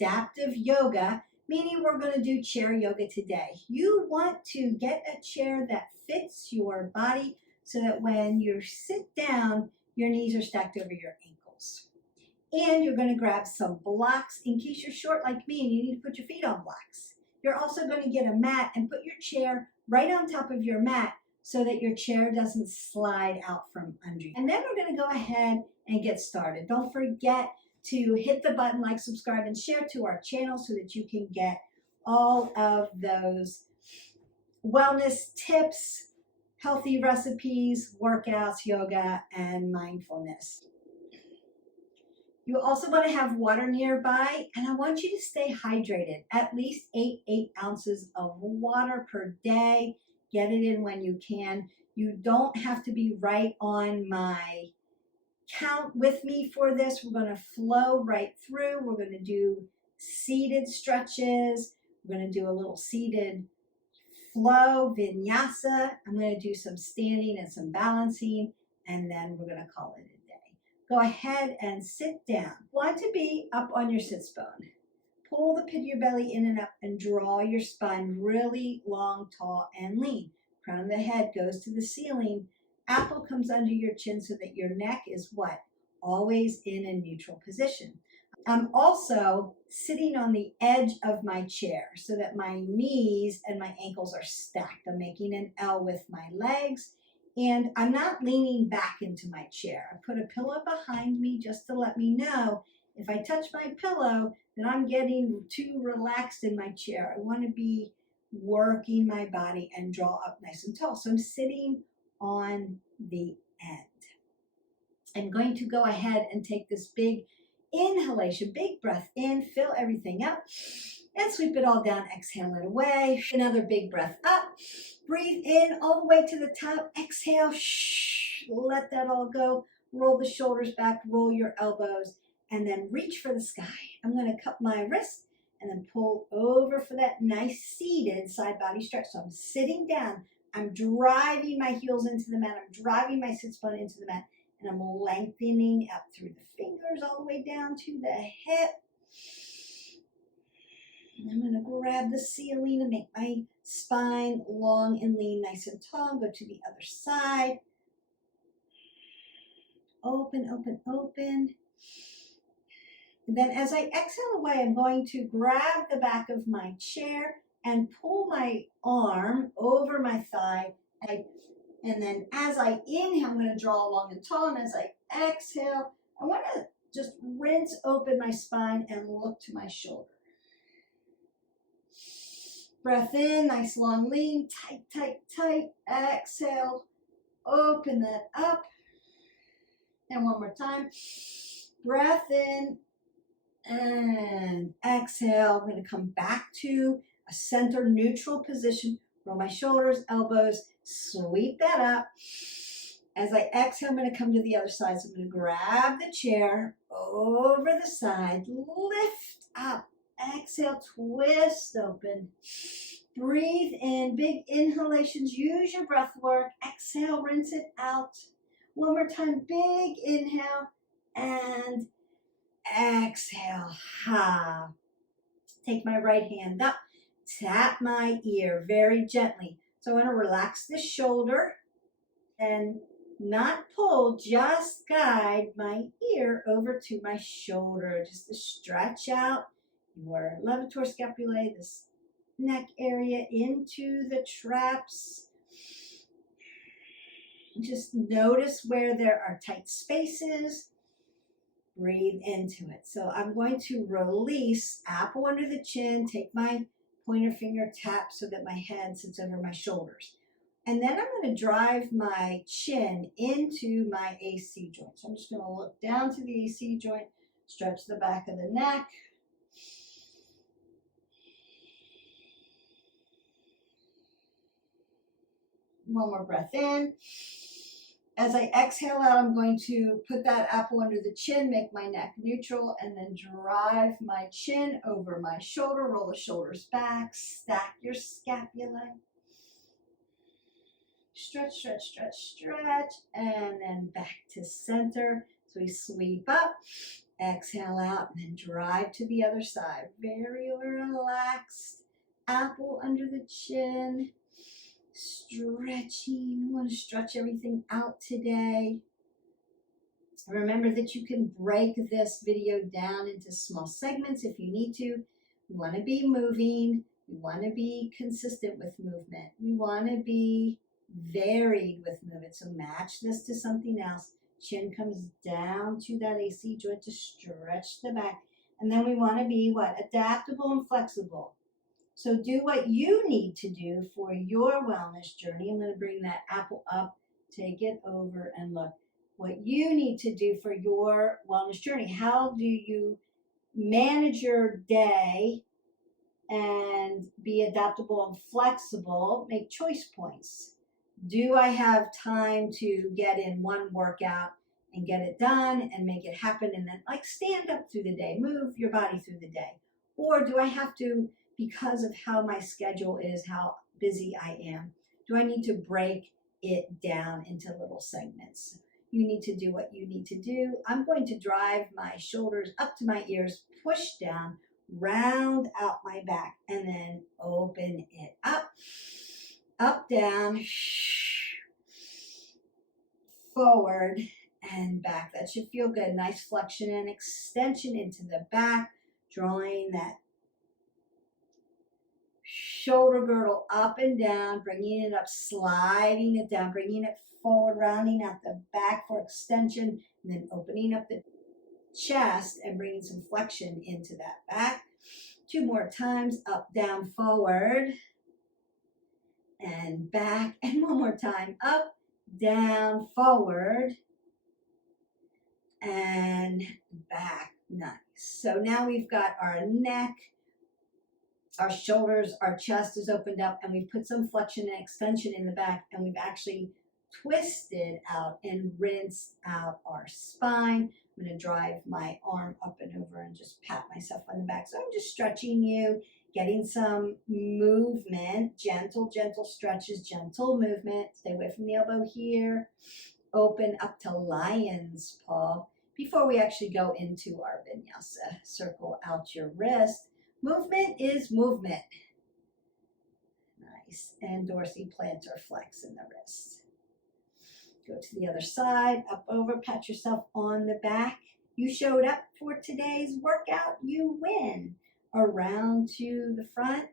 adaptive yoga, meaning we're going to do chair yoga today. You want to get a chair that fits your body so that when you sit down, your knees are stacked over your ankles. And you're going to grab some blocks in case you're short like me and you need to put your feet on blocks. You're also going to get a mat and put your chair right on top of your mat so that your chair doesn't slide out from under you. And then we're going to go ahead and get started. Don't forget to hit the button, like, subscribe, and share to our channel so that you can get all of those wellness tips, healthy recipes, workouts, yoga, and mindfulness. You also want to have water nearby, and I want you to stay hydrated. At least 8 ounces of water per day. Get it in when you can. You don't have to be right on my count with me for this. We're going to flow right through. We're going to do seated stretches. We're going to do a little seated flow, vinyasa. I'm going to do some standing and some balancing, and then we're going to call it a day. Go ahead and sit down. Want to be up on your sits bone. Pull the pit of your belly in and up and draw your spine really long, tall, and lean. Crown of the head goes to the ceiling. Apple comes under your chin so that your neck is what? Always in a neutral position. I'm also sitting on the edge of my chair so that my knees and my ankles are stacked. I'm making an L with my legs, and I'm not leaning back into my chair. I put a pillow behind me just to let me know if I touch my pillow that I'm getting too relaxed in my chair. I want to be working my body and draw up nice and tall. So I'm sitting on the end. I'm going to go ahead and take this big inhalation, big breath in, fill everything up, and sweep it all down. Exhale it away. Another big breath up. Breathe in all the way to the top. Exhale. Let that all go. Roll the shoulders back, roll your elbows, and then reach for the sky. I'm going to cup my wrist and then pull over for that nice seated side body stretch. So I'm sitting down. I'm driving my heels into the mat. I'm driving my sits bone into the mat. And I'm lengthening up through the fingers all the way down to the hip. And I'm going to grab the ceiling and make my spine long and lean, nice and tall. Go to the other side. Open, open, open. And then as I exhale away, I'm going to grab the back of my chair and pull my arm over my thigh. And then as I inhale, I'm going to draw long and tall. And as I exhale, I want to just rinse open my spine and look to my shoulder. Breath in, nice long lean, tight, tight, tight. Exhale, open that up. And one more time. Breath in and exhale. I'm going to come back to a center neutral position. Roll my shoulders, elbows, sweep that up. As I exhale, I'm going to come to the other side. So I'm going to grab the chair over the side, lift up, exhale, twist open. Breathe in, big inhalations. Use your breath work. Exhale, rinse it out. One more time, big inhale and exhale. Ha. Take my right hand up, tap my ear very gently. So I want to relax the shoulder and not pull, just guide my ear over to my shoulder, just to stretch out your levator scapulae, this neck area into the traps. Just notice where there are tight spaces. Breathe into it. So I'm going to release, apple under the chin, take my pointer finger, tap so that my head sits over my shoulders. And then I'm going to drive my chin into my AC joint. So I'm just going to look down to the AC joint, stretch the back of the neck. One more breath in. As I exhale out, I'm going to put that apple under the chin, make my neck neutral, and then drive my chin over my shoulder, roll the shoulders back, stack your scapulae. Stretch, stretch, stretch, stretch, and then back to center. So we sweep up, Exhale out and then drive to the other side. Very relaxed. Apple under the chin. Stretching. We want to stretch everything out today. Remember that you can break this video down into small segments if you need to. We want to be moving. We want to be consistent with movement. We want to be varied with movement. So match this to something else. Chin comes down to that AC joint to stretch the back. And then we want to be what? Adaptable and flexible. So do what you need to do for your wellness journey. I'm going to bring that apple up, take it over, and look. What you need to do for your wellness journey. How do you manage your day and be adaptable and flexible? Make choice points. Do I have time to get in one workout and get it done and make it happen and then like stand up through the day, move your body through the day? Or do I have to, because of how my schedule is, how busy I am, do I need to break it down into little segments? You need to do what you need to do. I'm going to drive my shoulders up to my ears, push down, round out my back, and then open it up, down, forward, and back. That should feel good. Nice flexion and extension into the back, drawing that shoulder girdle up and down, bringing it up, sliding it down, bringing it forward, rounding out the back for extension, and then opening up the chest and bringing some flexion into that back. 2 more times, up, down, forward, and back. And 1 more time, up, down, forward, and back. Nice. So now we've got our neck, our shoulders, our chest is opened up, and we've put some flexion and extension in the back, and we've actually twisted out and rinsed out our spine. I'm going to drive my arm up and over and just pat myself on the back. So I'm just stretching you, getting some movement, gentle stretches, gentle movement. Stay away from the elbow here. Open up to lion's paw. Before we actually go into our vinyasa, circle out your wrist. Movement is movement. Nice. And dorsiplantar flex in the wrist. Go to the other side, up over, pat yourself on the back. You showed up for today's workout, you win. Around to the front.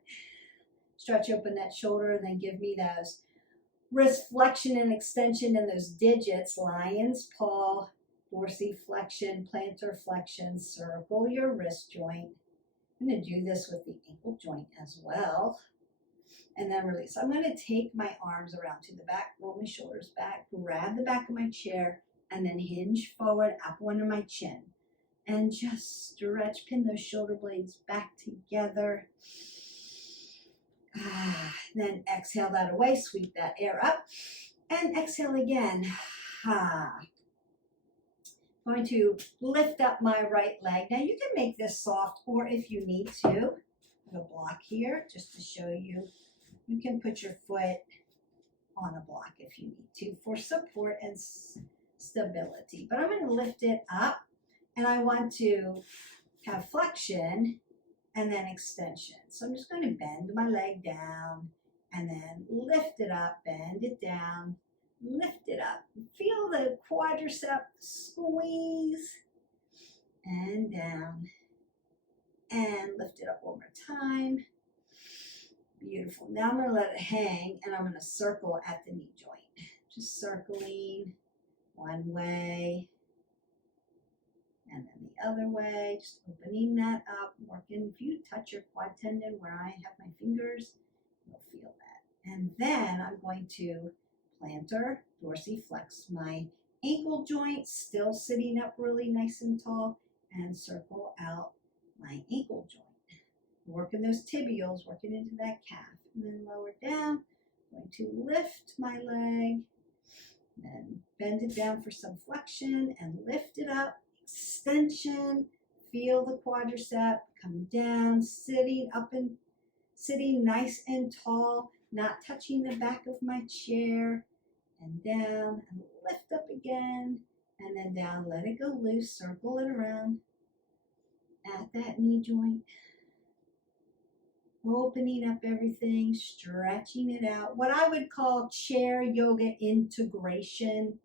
Stretch open that shoulder and then give me those wrist flexion and extension and those digits. Lion's paw, dorsiflexion, plantar flexion. Circle your wrist joint. I'm going to do this with the ankle joint as well. And then release. I'm going to take my arms around to the back, roll my shoulders back, grab the back of my chair, and then hinge forward, apple under my chin. And just stretch, pin those shoulder blades back together. Then exhale that away, sweep that air up, and exhale again. Going to lift up my right leg. Now you can make this soft, or if you need to, put a block here just to show you. You can put your foot on a block if you need to for support and stability. But I'm going to lift it up, and I want to have flexion and then extension. So I'm just going to bend my leg down and then lift it up, bend it down, lift it up. Feel the quadricep squeeze and down and lift it up 1 more time. Beautiful. Now I'm going to let it hang, and I'm going to circle at the knee joint. Just circling one way and then the other way. Just opening that up, working. If you touch your quad tendon where I have my fingers, you'll feel that. And then I'm going to plantar dorsiflex my ankle joint, still sitting up really nice and tall, and circle out my ankle joint. Working those tibials, working into that calf, and then lower down. I'm going to lift my leg, then bend it down for some flexion and lift it up, extension, feel the quadricep, come down, sitting up and sitting nice and tall, not touching the back of my chair, and down, and lift up again, and then down, let it go loose, circle it around, at that knee joint. Opening up everything, stretching it out. What I would call chair yoga integration,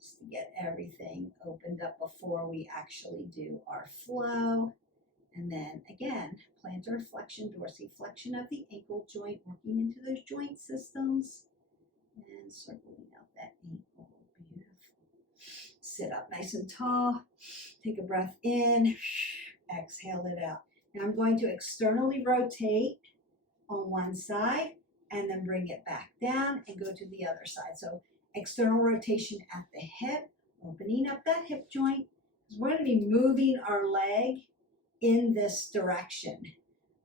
just to get everything opened up before we actually do our flow. And then again, plantar flexion, dorsiflexion of the ankle joint, working into those joint systems and circling out that ankle. Beautiful. Sit up nice and tall. Take a breath in. Exhale it out. Now I'm going to externally rotate on one side and then bring it back down and go to the other side. So external rotation at the hip, opening up that hip joint. We're going to be moving our leg in this direction,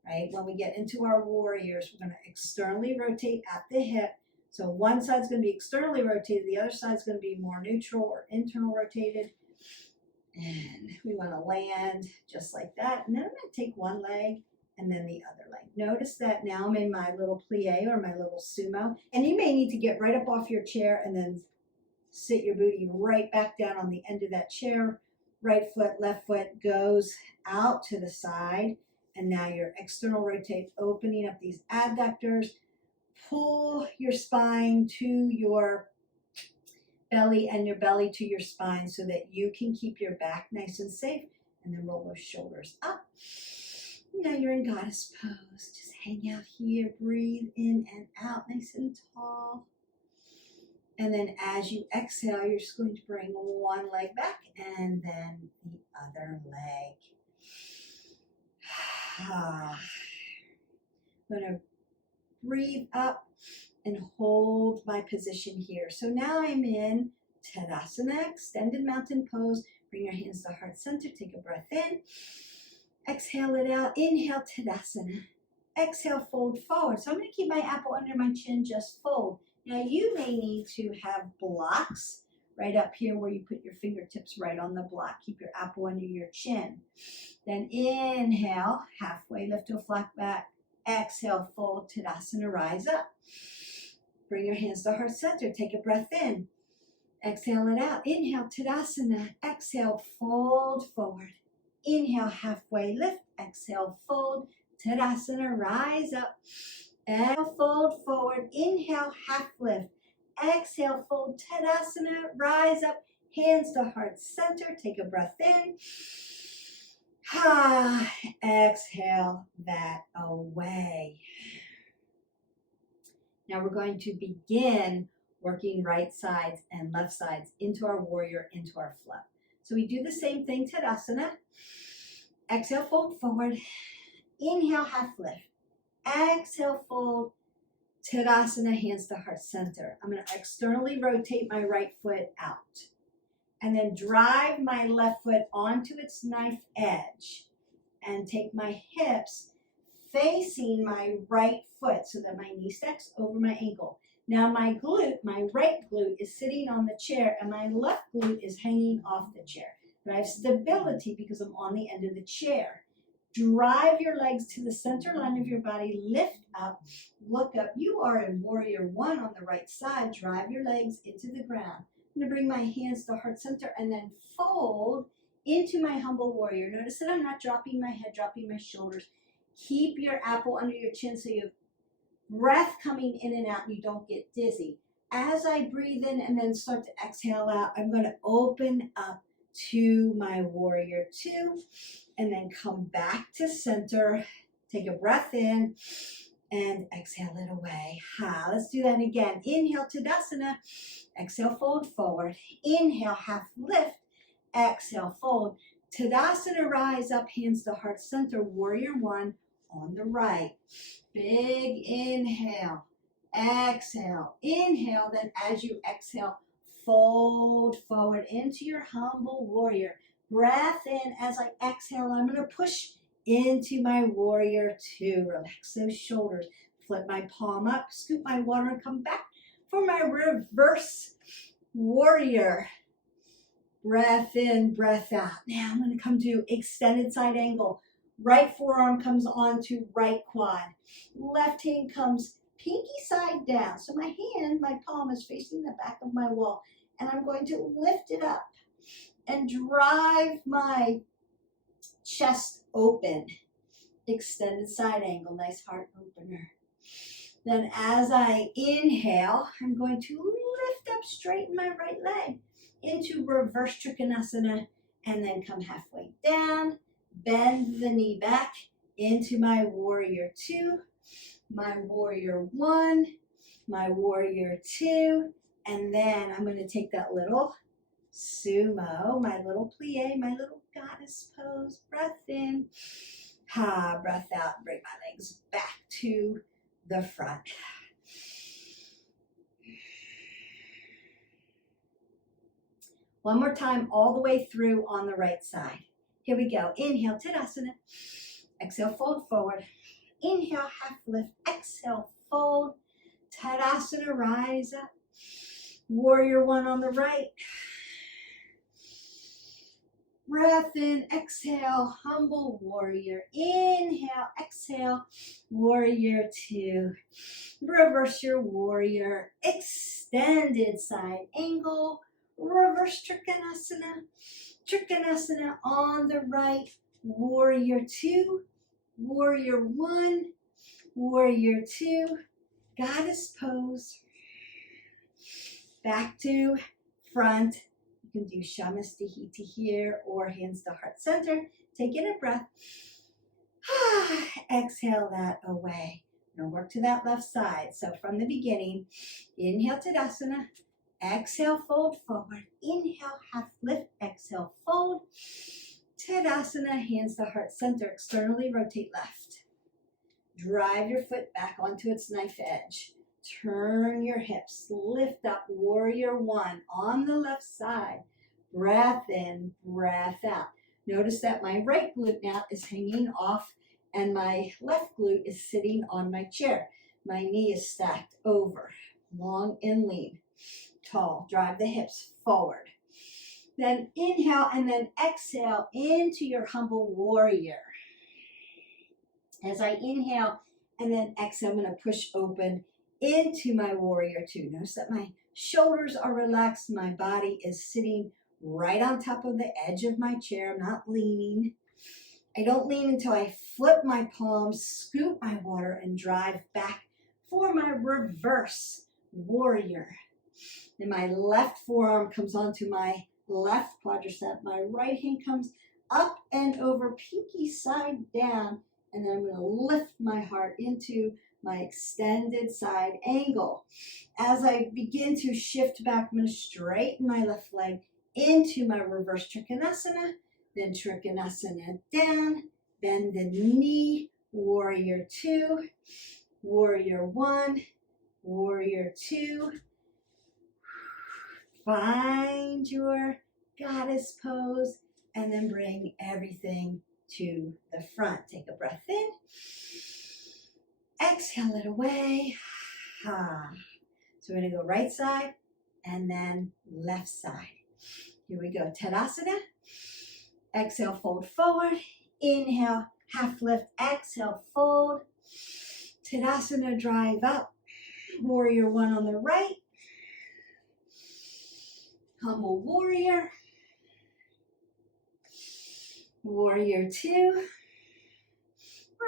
right? When we get into our warriors, we're going to externally rotate at the hip. So one side's going to be externally rotated, the other side's going to be more neutral or internal rotated. And we want to land just like that. And then I'm going to take one leg and then the other leg. Notice that now I'm in my little plie or my little sumo. And you may need to get right up off your chair and then sit your booty right back down on the end of that chair. Right foot, left foot goes out to the side. And now your external rotate, opening up these adductors. Pull your spine to your belly and your belly to your spine so that you can keep your back nice and safe, and then roll those shoulders up. Now you're in goddess pose. Just hang out here, breathe in and out nice and tall. And then as you exhale, you're just going to bring one leg back and then the other leg. I'm going to breathe up and hold my position here. So now I'm in Tadasana, extended mountain pose. Bring your hands to heart center. Take a breath in. Exhale it out. Inhale, Tadasana. Exhale, fold forward. So I'm going to keep my apple under my chin, just fold. Now you may need to have blocks right up here where you put your fingertips right on the block. Keep your apple under your chin. Then inhale, halfway lift to a flat back. Exhale, fold, Tadasana, rise up. Bring your hands to heart center. Take a breath in. Exhale it out. Inhale, Tadasana. Exhale, fold forward. Inhale, halfway lift. Exhale, fold. Tadasana, rise up. Exhale, fold forward. Inhale, half lift. Exhale, fold. Tadasana, rise up. Hands to heart center. Take a breath in. Exhale that away. Now we're going to begin working right sides and left sides into our warrior, into our flow. So we do the same thing, Tadasana. Exhale, fold forward. Inhale, half lift. Exhale, fold. Tadasana, hands to heart center. I'm going to externally rotate my right foot out. And then drive my left foot onto its knife edge. And take my hips facing my right foot so that my knee stacks over my ankle. Now my glute, my right glute is sitting on the chair and my left glute is hanging off the chair. But I have stability because I'm on the end of the chair. Drive your legs to the center line of your body, lift up, look up. You are in warrior one on the right side. Drive your legs into the ground. I'm going to bring my hands to heart center and then fold into my humble warrior. Notice that I'm not dropping my head, dropping my shoulders. Keep your apple under your chin so you have breath coming in and out and you don't get dizzy. As I breathe in and then start to exhale out, I'm going to open up to my warrior two and then come back to center. Take a breath in and exhale it away. Let's do that again. Inhale, Tadasana. Exhale, fold forward. Inhale, half lift. Exhale, fold. Tadasana, rise up, hands to heart center. Warrior one on the right. Big inhale. Exhale. Inhale, then as you exhale, fold forward into your humble warrior. Breath in. As I exhale, I'm going to push into my warrior two. Relax those shoulders. Flip my palm up, scoop my water, and come back for my reverse warrior. Breath in, breath out. Now I'm going to come to extended side angle. Right forearm comes onto right quad. Left hand comes pinky side down. So my hand, my palm is facing the back of my wall. And I'm going to lift it up and drive my chest open, extended side angle, nice heart opener. Then as I inhale, I'm going to lift up, straighten my right leg into reverse Trikonasana, and then come halfway down, bend the knee back into my warrior two, my warrior one, my warrior two, and then I'm going to take that little sumo, my little plie, my little goddess pose, breath in, breath out, bring my legs back to the front. One more time, all the way through on the right side. Here we go. Inhale, Tadasana. Exhale, fold forward. Inhale, half lift. Exhale, fold. Tadasana, rise up. Warrior one on the right. Breath in, exhale, humble warrior. Inhale, exhale, warrior two. Reverse your warrior. Extended side angle. Reverse Trikonasana. Trikonasana on the right. Warrior two. Warrior one. Warrior two. Goddess pose. Back to front. You can do Shamastihiti here or hands to heart center. Take in a breath. Exhale that away. Now work to that left side. So from the beginning, inhale Tadasana. Exhale, fold forward. Inhale, half lift. Exhale, fold. Tadasana, hands to heart center. Externally rotate left. Drive your foot back onto its knife edge. Turn your hips, lift up, warrior one on the left side. Breath in, breath out. Notice that my right glute now is hanging off and my left glute is sitting on my chair. My knee is stacked over, long and lean, tall. Drive the hips forward. Then inhale and then exhale into your humble warrior. As I inhale and then exhale, I'm going to push open into my warrior two. Notice that my shoulders are relaxed. My body is sitting right on top of the edge of my chair. I'm not leaning. I don't lean until I flip my palms, scoop my water, and drive back for my reverse warrior. Then my left forearm comes onto my left quadricep. My right hand comes up and over, pinky side down. And then I'm going to lift my heart into my extended side angle. As I begin to shift back, I'm going to straighten my left leg into my reverse Trikonasana. Then Trikonasana down, bend the knee, warrior two, warrior one, warrior two. Find your goddess pose and then bring everything to the front. Take a breath in. Exhale it away. So we're going to go right side and then left side. Here we go. Tadasana. Exhale, fold forward. Inhale, half lift. Exhale, fold. Tadasana, drive up. Warrior one on the right. Humble warrior. Warrior two.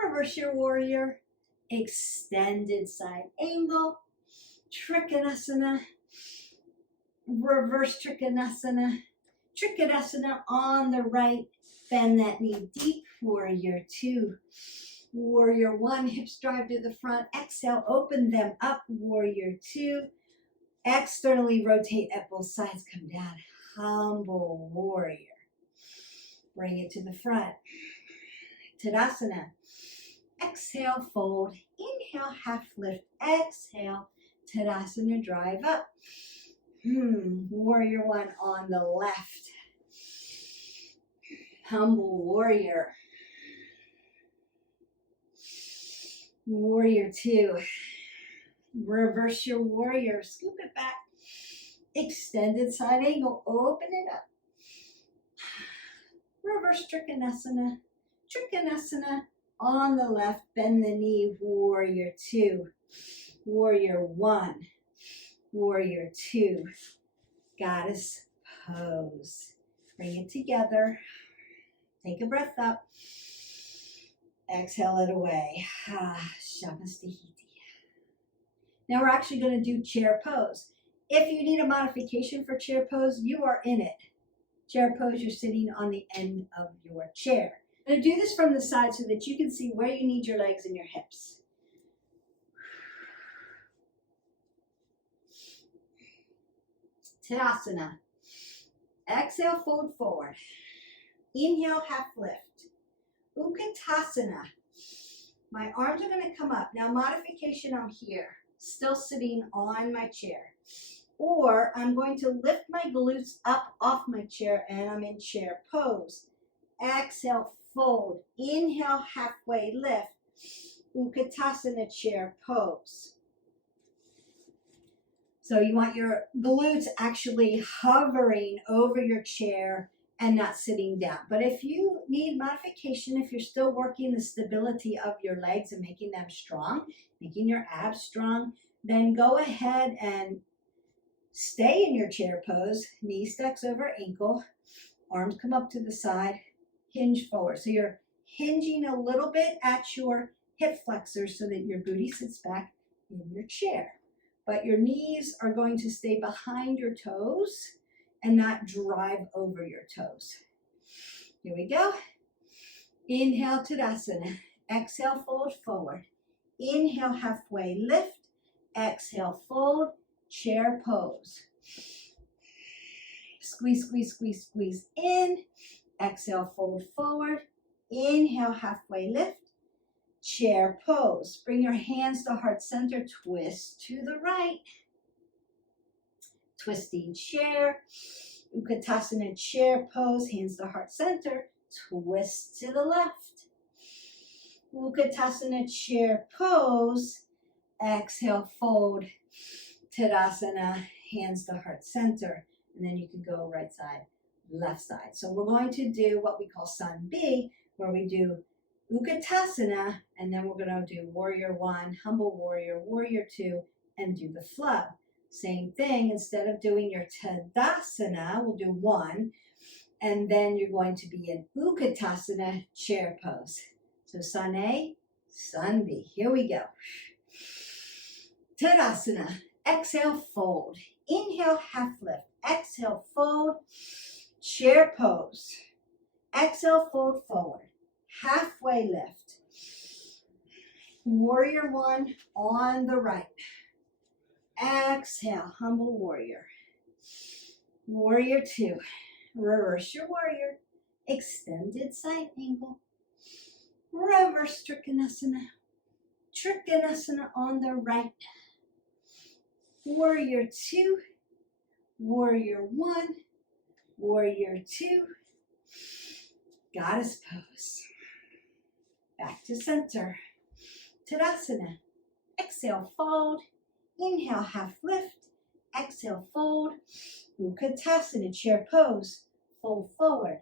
Reverse your warrior. Extended side angle. Trikonasana. Reverse Trikonasana. Trikonasana on the right. Bend that knee deep. Warrior two. Warrior one. Hips drive to the front. Exhale. Open them up. Warrior two. Externally rotate at both sides. Come down. Humble warrior. Bring it to the front. Tadasana. Exhale, fold. Inhale, half lift. Exhale. Tadasana, drive up. Warrior one on the left. Humble warrior. Warrior two. Reverse your warrior. Scoop it back. Extended side angle. Open it up. Reverse Trikonasana. Trikonasana on the left. Bend the knee. Warrior two. Warrior one. Warrior two. Goddess pose. Bring it together. Take a breath up. Exhale it away. Shamastihiti. Now we're actually going to do chair pose. If you need a modification for chair pose, you are in it. Chair pose, you're sitting on the end of your chair. I'm going to do this from the side so that you can see where you need your legs and your hips. Tadasana. Exhale, fold forward. Inhale, half lift. Utkatasana. My arms are going to come up. Now modification, I'm here, still sitting on my chair. Or I'm going to lift my glutes up off my chair and I'm in chair pose. Exhale, fold. Inhale, halfway lift. Utkatasana, chair pose. So you want your glutes actually hovering over your chair and not sitting down. But if you need modification, if you're still working the stability of your legs and making them strong, making your abs strong, then go ahead and stay in your chair pose. Knee stacks over ankle, arms come up to the side, hinge forward. So you're hinging a little bit at your hip flexors so that your booty sits back in your chair. But your knees are going to stay behind your toes and not drive over your toes. Here we go. Inhale, Tadasana. Exhale, fold forward. Inhale, halfway lift. Exhale, fold, chair pose. Squeeze, squeeze, squeeze, squeeze in. Exhale, fold forward. Inhale, halfway lift. Chair pose. Bring your hands to heart center. Twist to the right. Twisting chair. Utkatasana, chair pose. Hands to heart center. Twist to the left. Utkatasana, chair pose. Exhale, fold. Tadasana, hands to heart center. And then you can go right side, left side. So we're going to do what we call Sun B, where we do Utkatasana, and then we're going to do Warrior 1, Humble Warrior, Warrior 2, and do the flow. Same thing, instead of doing your Tadasana, we'll do 1, and then you're going to be in Utkatasana, chair pose. So Sun A, Sun B. Here we go. Tadasana. Exhale, fold. Inhale, half lift. Exhale, fold. Chair pose. Exhale, fold forward. Halfway lift. Warrior 1 on the right. Exhale, humble warrior. Warrior 2. Reverse your warrior. Extended side angle. Reverse Trikonasana. Trikonasana on the right. Warrior 2. Warrior 1. Warrior 2. Goddess pose. Back to center. Tadasana. Exhale, fold. Inhale, half lift. Exhale, fold. Utkatasana, chair pose. Fold forward.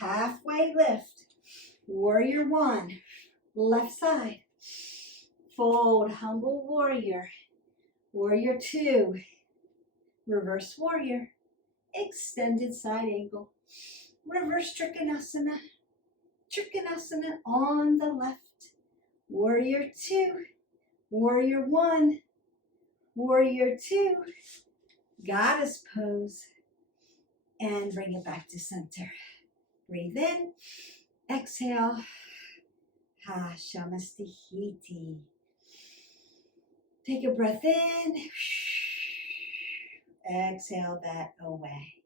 Halfway lift. Warrior 1. Left side. Fold, humble warrior. Warrior 2. Reverse warrior. Extended side angle. Reverse Trikonasana. Trikonasana on the left. Warrior 2. Warrior 1. Warrior 2. Goddess pose. And bring it back to center. Breathe in. Exhale. Shamastihiti. Take a breath in. Exhale that away.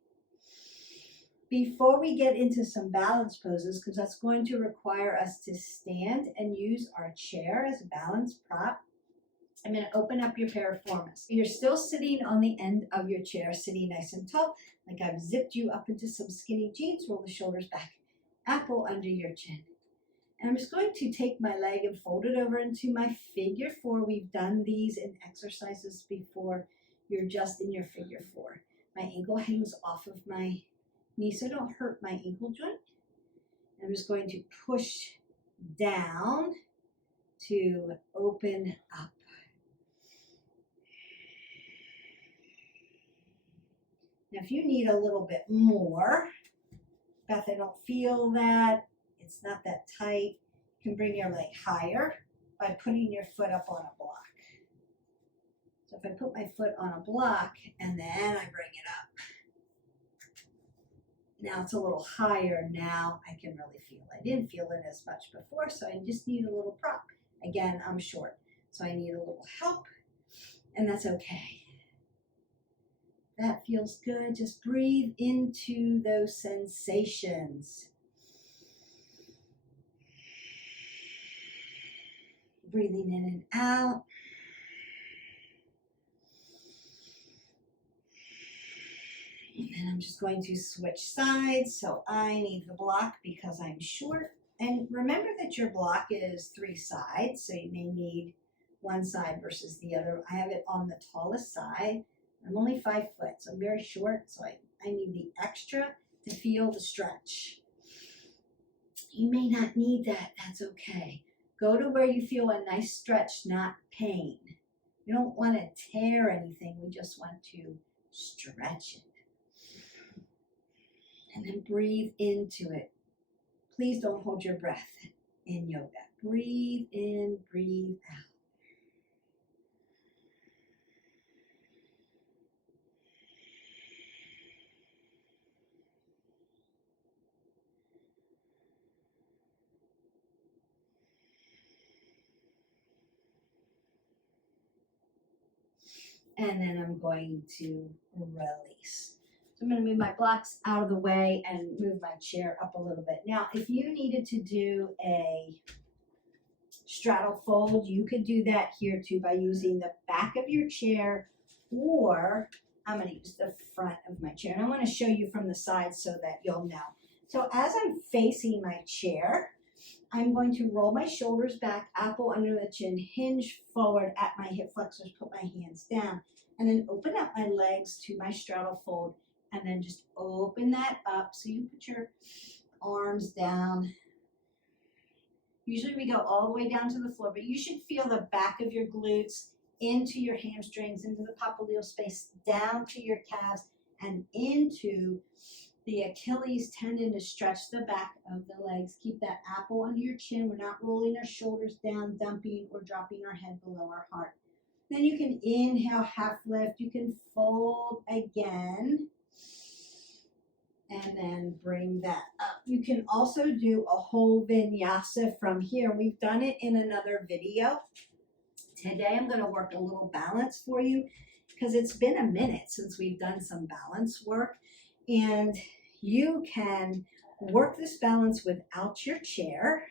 Before we get into some balance poses, because that's going to require us to stand and use our chair as a balance prop, I'm going to open up your piriformis. You're still sitting on the end of your chair, sitting nice and tall, like I've zipped you up into some skinny jeans. Roll the shoulders back. Apple under your chin. And I'm just going to take my leg and fold it over into my figure 4. We've done these in exercises before. You're just in your figure 4. My ankle hangs off of my knee, so don't hurt my ankle joint. I'm just going to push down to open up. Now, if you need a little bit more, Beth, I don't feel that. It's not that tight. You can bring your leg higher by putting your foot up on a block. So if I put my foot on a block and then I bring it up, now it's a little higher. Now I can really feel it. I didn't feel it as much before, so I just need a little prop. Again, I'm short, so I need a little help, and that's okay. That feels good. Just breathe into those sensations. Breathing in and out. And then I'm just going to switch sides. So I need the block because I'm short. And remember that your block is 3 sides. So you may need one side versus the other. I have it on the tallest side. I'm only 5 foot, so I'm very short. So I need the extra to feel the stretch. You may not need that. That's okay. Go to where you feel a nice stretch, not pain. You don't want to tear anything. We just want to stretch it. And then breathe into it. Please don't hold your breath in yoga. Breathe in, breathe out. And then I'm going to release. So I'm going to move my blocks out of the way and move my chair up a little bit. Now, if you needed to do a straddle fold, you could do that here too by using the back of your chair, or I'm going to use the front of my chair. And I want to show you from the side so that you'll know. So as I'm facing my chair, I'm going to roll my shoulders back, apple under the chin, hinge forward at my hip flexors, put my hands down, and then open up my legs to my straddle fold, and then just open that up. So you put your arms down. Usually we go all the way down to the floor, but you should feel the back of your glutes into your hamstrings, into the popliteal space, down to your calves, and into the Achilles tendon to stretch the back of the legs. Keep that apple under your chin. We're not rolling our shoulders down, dumping, or dropping our head below our heart. Then you can inhale, half lift. You can fold again. And then bring that up. You can also do a whole vinyasa from here. We've done it in another video. Today I'm going to work a little balance for you because it's been a minute since we've done some balance work. And you can work this balance without your chair.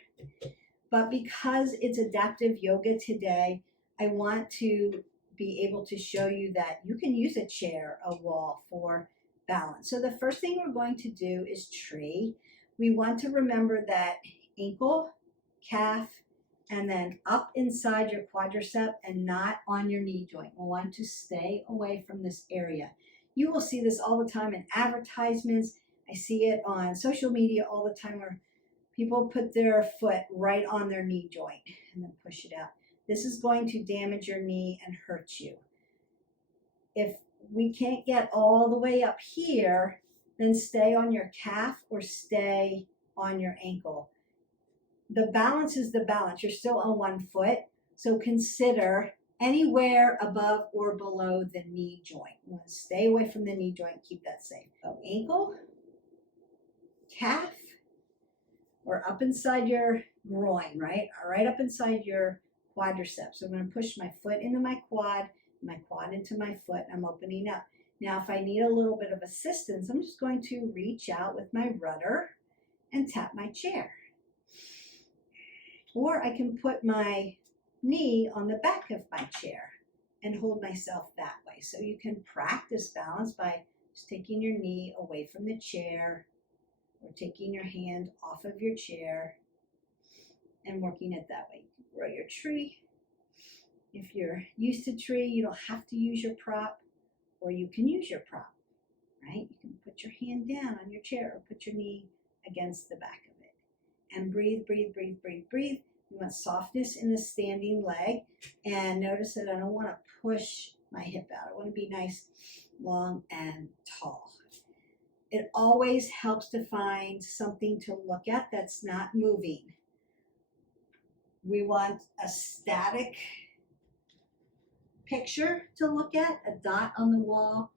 But because it's adaptive yoga today, I want to be able to show you that you can use a chair, a wall for balance. So the first thing we're going to do is tree. We want to remember that ankle, calf, and then up inside your quadricep and not on your knee joint. We'll want to stay away from this area. You will see this all the time in advertisements. I see it on social media all the time where people put their foot right on their knee joint and then push it out. This is going to damage your knee and hurt you. If we can't get all the way up here, then stay on your calf or stay on your ankle. The balance is the balance. You're still on one foot, so consider anywhere above or below the knee joint. You want to stay away from the knee joint, keep that safe. So ankle, calf, or up inside your groin, right? Right up inside your quadriceps. So I'm going to push my foot into my quad into my foot. I'm opening up. Now, if I need a little bit of assistance, I'm just going to reach out with my rudder and tap my chair. Or I can put my knee on the back of my chair and hold myself that way. So you can practice balance by just taking your knee away from the chair or taking your hand off of your chair and working it that way. You can grow your tree. If you're used to tree, you don't have to use your prop, or you can use your prop, right? You can put your hand down on your chair or put your knee against the back of it. And breathe, breathe, breathe, breathe, breathe. You want softness in the standing leg. And notice that I don't want to push my hip out. I want to be nice, long, and tall. It always helps to find something to look at that's not moving. We want a static picture to look at, a dot on the wall.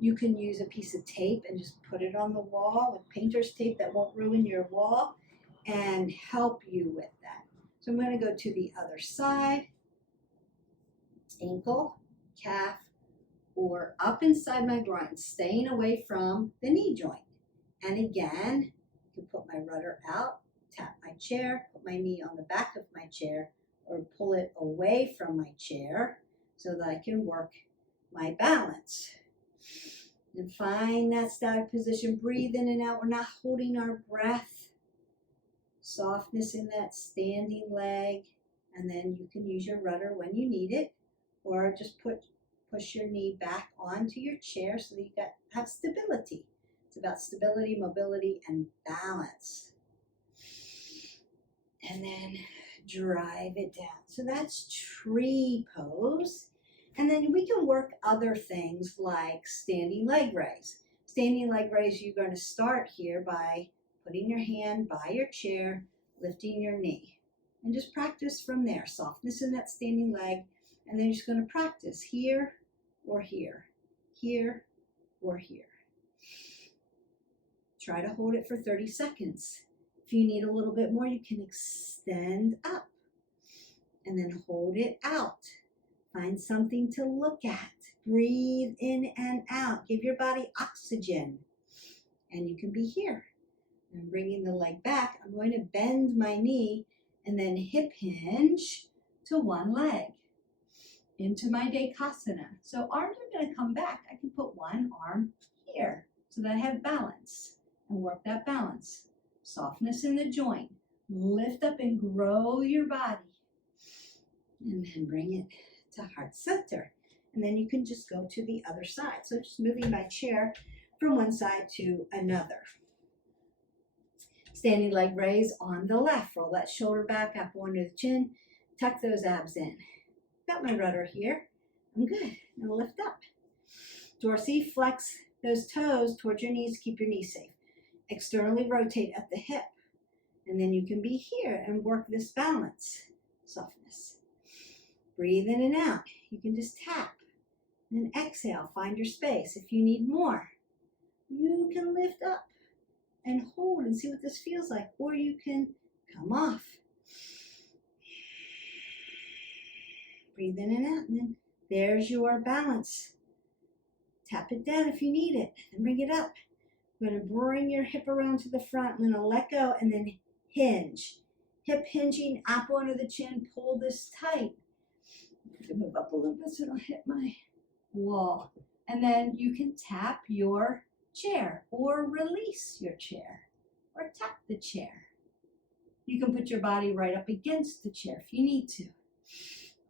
You can use a piece of tape and just put it on the wall with painter's tape that won't ruin your wall and help you with that. So I'm going to go to the other side, ankle, calf, or up inside my groin, staying away from the knee joint. And again, I can put my rudder out, tap my chair, put my knee on the back of my chair, or pull it away from my chair so that I can work my balance. And find that static position, breathe in and out. We're not holding our breath. Softness in that standing leg. And then you can use your rudder when you need it, or just push your knee back onto your chair so that you have stability. It's about stability, mobility, and balance. And then drive it down. So that's tree pose. And then we can work other things like standing leg raise. Standing leg raise, you're going to start here by putting your hand by your chair, lifting your knee. And just practice from there. Softness in that standing leg. And then you're just going to practice here or here, here or here. Try to hold it for 30 seconds. If you need a little bit more, you can extend up and then hold it out. Find something to look at. Breathe in and out. Give your body oxygen. And you can be here. I'm bringing the leg back. I'm going to bend my knee and then hip hinge to one leg into my Dekasana. So arms are going to come back. I can put one arm here so that I have balance and work that balance. Softness in the joint. Lift up and grow your body. And then bring it to heart center. And then you can just go to the other side. So just moving my chair from one side to another. Standing leg raise on the left. Roll that shoulder back, apple under the chin. Tuck those abs in. Got my rudder here. I'm good. Now lift up. Dorsey, flex those toes towards your knees. Keep your knees safe. Externally rotate at the hip. And then you can be here and work this balance. Softness. Breathe in and out. You can just tap. And exhale. Find your space. If you need more, you can lift up and hold and see what this feels like. Or you can come off. Breathe in and out. And then there's your balance. Tap it down if you need it. And bring it up. I'm going to bring your hip around to the front. I'm going to let go and then hinge. Hip hinging, apple under the chin. Pull this tight. Move up a little bit so I don't hit my wall. And then you can tap your chair or release your chair or tap the chair. You can put your body right up against the chair if you need to.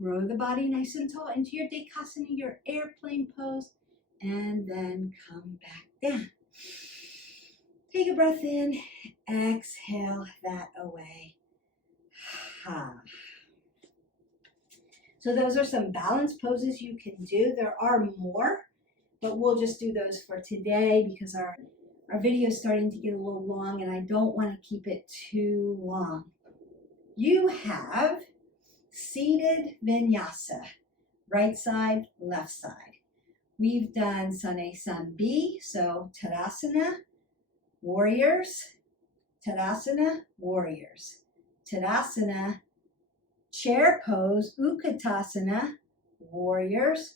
Grow the body nice and tall into your Dekasana, your airplane pose, and then come back down. Take a breath in, exhale that away. So those are some balance poses you can do. There are more, but we'll just do those for today because our video is starting to get a little long and I don't want to keep it too long. You have seated vinyasa, right side, left side. We've done Sane San B, so Tadasana, warriors, Tadasana, warriors, Tadasana, chair pose, Utkatasana, warriors,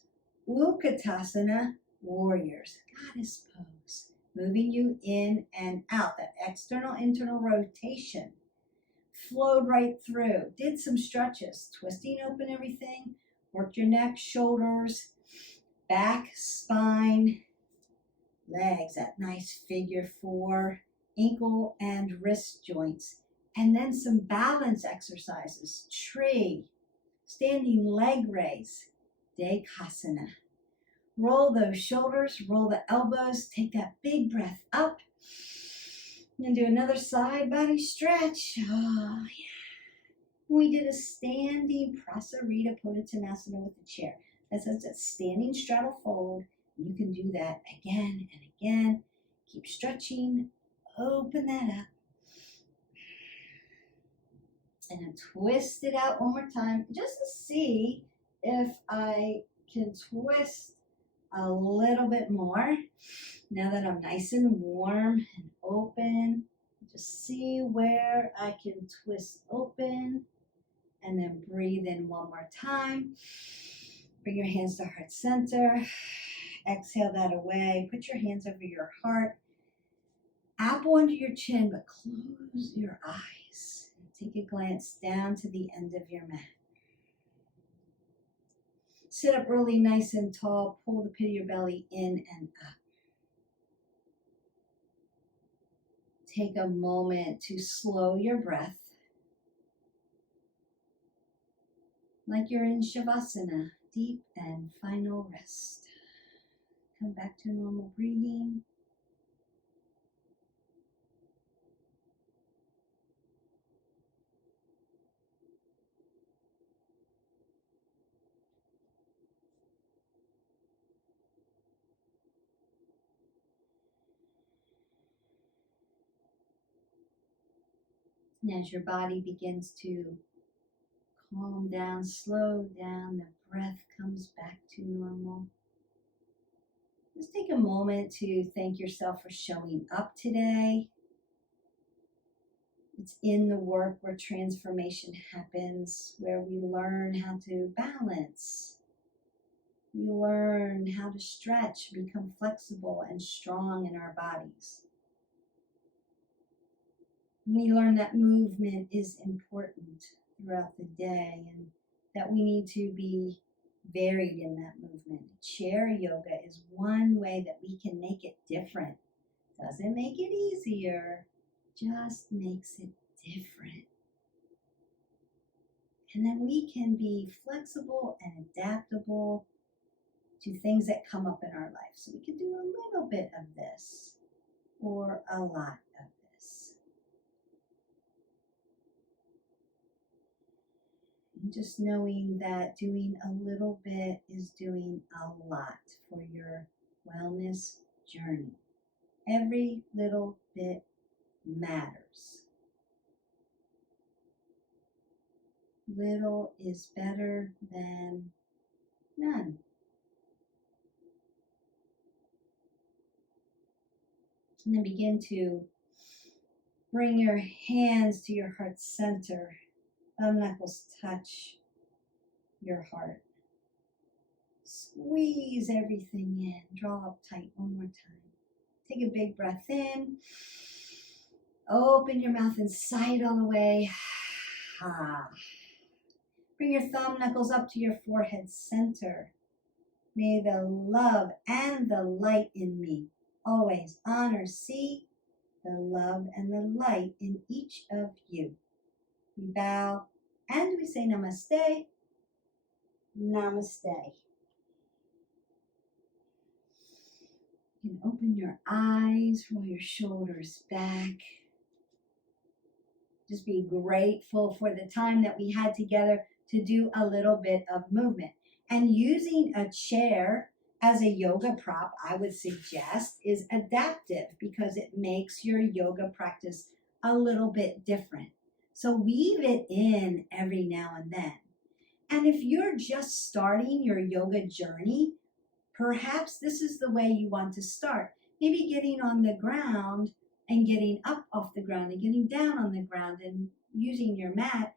Utkatasana, warriors, goddess pose, moving you in and out, that external, internal rotation. Flowed right through, did some stretches, twisting open everything, worked your neck, shoulders, back, spine, legs, that nice figure four, ankle and wrist joints. And then some balance exercises, tree, standing leg raise, Dekasana. Roll those shoulders, roll the elbows, take that big breath up. And do another side body stretch. Oh, yeah. We did a standing Prasarita Pottanasana with the chair. That's a standing straddle fold. You can do that again and again. Keep stretching. Open that up. And then twist it out one more time just to see if I can twist a little bit more. Now that I'm nice and warm and open, just see where I can twist open, and then breathe in one more time. Bring your hands to heart center. Exhale that away. Put your hands over your heart. Apple under your chin, but close your eyes. Take a glance down to the end of your mat. Sit up really nice and tall. Pull the pit of your belly in and up. Take a moment to slow your breath. Like you're in Shavasana, deep and final rest. Come back to normal breathing. And as your body begins to calm down, slow down, the breath comes back to normal. Just take a moment to thank yourself for showing up today. It's in the work where transformation happens, where we learn how to balance. We learn how to stretch, become flexible and strong in our bodies. We learn that movement is important throughout the day and that we need to be varied in that movement. Chair yoga is one way that we can make it different. Doesn't make it easier, just makes it different. And then we can be flexible and adaptable to things that come up in our life. So we can do a little bit of this or a lot of this. And just knowing that doing a little bit is doing a lot for your wellness journey. Every little bit matters. Little is better than none. And then begin to bring your hands to your heart center. Thumb knuckles touch your heart. Squeeze everything in. Draw up tight one more time. Take a big breath in. Open your mouth and sigh it all the way. Bring your thumb knuckles up to your forehead center. May the love and the light in me always honor, see the love and the light in each of you. We bow and we say namaste, namaste. You can open your eyes, roll your shoulders back. Just be grateful for the time that we had together to do a little bit of movement. And using a chair as a yoga prop, I would suggest, is adaptive because it makes your yoga practice a little bit different. So weave it in every now and then. And if you're just starting your yoga journey, perhaps this is the way you want to start. Maybe getting on the ground and getting up off the ground and getting down on the ground and using your mat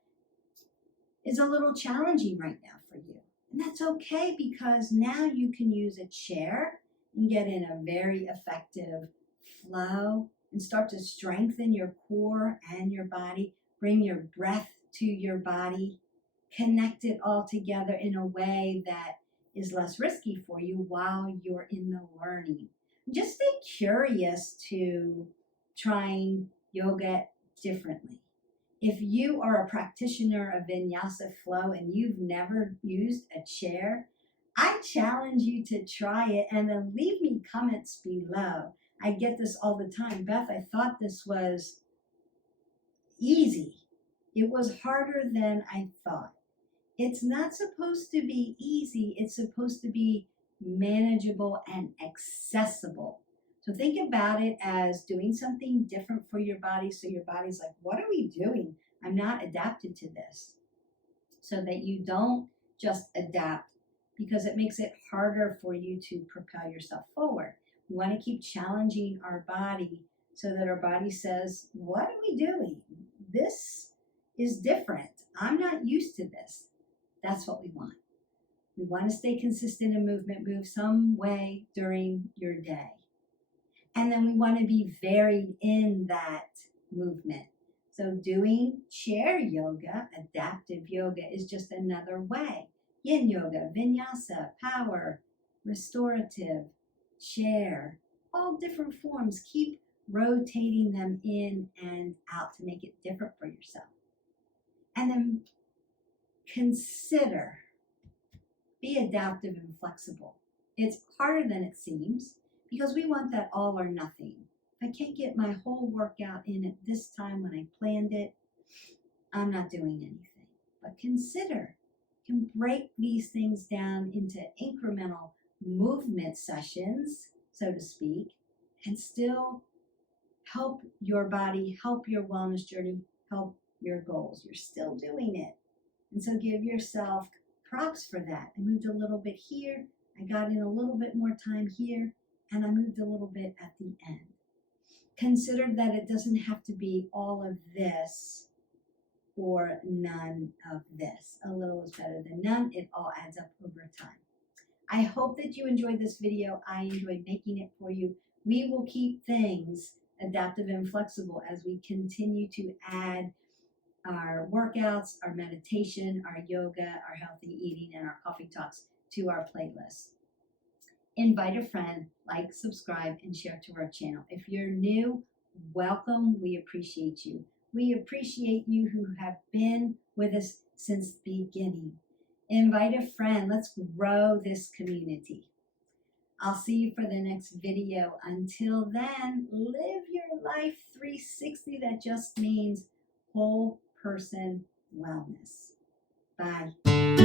is a little challenging right now for you. And that's okay because now you can use a chair and get in a very effective flow and start to strengthen your core and your body. Bring your breath to your body. Connect it all together in a way that is less risky for you while you're in the learning. Just stay curious to trying yoga differently. If you are a practitioner of vinyasa flow and you've never used a chair, I challenge you to try it and then leave me comments below. I get this all the time. Beth, I thought this was easy. It was harder than I thought. It's not supposed to be easy. It's supposed to be manageable and accessible. So think about it as doing something different for your body. So your body's like, what are we doing? I'm not adapted to this. So that you don't just adapt, because it makes it harder for you to propel yourself forward. We want to keep challenging our body so that our body says, what are we doing? This is different. I'm not used to this. That's what we want. We want to stay consistent in movement, move some way during your day. And then we want to be varied in that movement. So doing chair yoga, adaptive yoga, is just another way. Yin yoga, vinyasa, power, restorative, chair, all different forms. Keep rotating them in and out to make it different for yourself. And then consider, be adaptive and flexible. It's harder than it seems because we want that all or nothing. If I can't get my whole workout in at this time when I planned it, I'm not doing anything. But consider, you can break these things down into incremental movement sessions, so to speak, and still help your body, help your wellness journey, help your goals. You're still doing it. And so give yourself props for that. I moved a little bit here, I got in a little bit more time here, and I moved a little bit at the end. Consider that it doesn't have to be all of this or none of this. A little is better than none. It all adds up over time. I hope that you enjoyed this video. I enjoyed making it for you. We will keep things adaptive and flexible as we continue to add our workouts, our meditation, our yoga, our healthy eating, and our coffee talks to our playlist. Invite a friend, like, subscribe, and share to our channel. If you're new, welcome. We appreciate you. We appreciate you who have been with us since the beginning. Invite a friend. Let's grow this community. I'll see you for the next video. Until then, live your life 360. That just means whole person wellness. Bye.